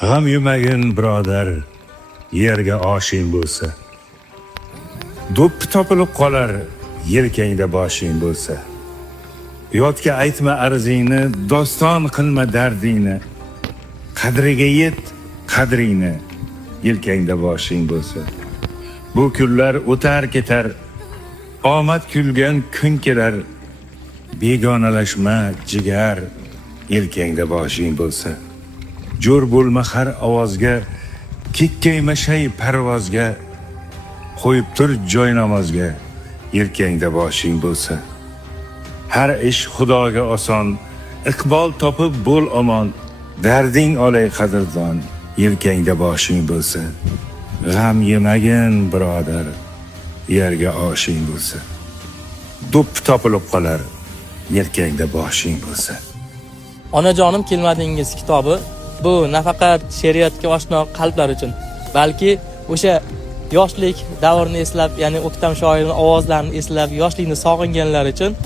G'am yemagin birodar, yerga oshing bo'lsa. Do'ppi topilib qolar, yelkangda boshing bo'lsa. Yotga aytma arzingni, doston qilma dardingni. Qadriga yet, qadringni, yelkangda boshing bo'lsa. Bu kunlar o'tar ketar, omad kulgan kun kelar. Begonalashma jigar, yelkangda boshing bo'lsa. Jo'r bo'lma har ovozga, kekkayma shay parvozga. Qo'yib tur joy namozga, yelkangda boshing bo'lsa. Har ish Xudoga oson, iqbol topib bo'l omon. Darding olay qadrdon, yelkangda boshing bo'lsa. G'am yemagin birodar, yerga oshing bo'lsa. Do'ppi topilib qolar, yelkangda boshing bo'lsa. Onajonim kelmadingiz kitobi bu nafaqat she'riyatga oshno qalblar uchun, balki o'sha yoshlik davrini eslab, ya'ni O'ktam shoirning ovozlarini eslab, yoshlikni sog'inganlar uchun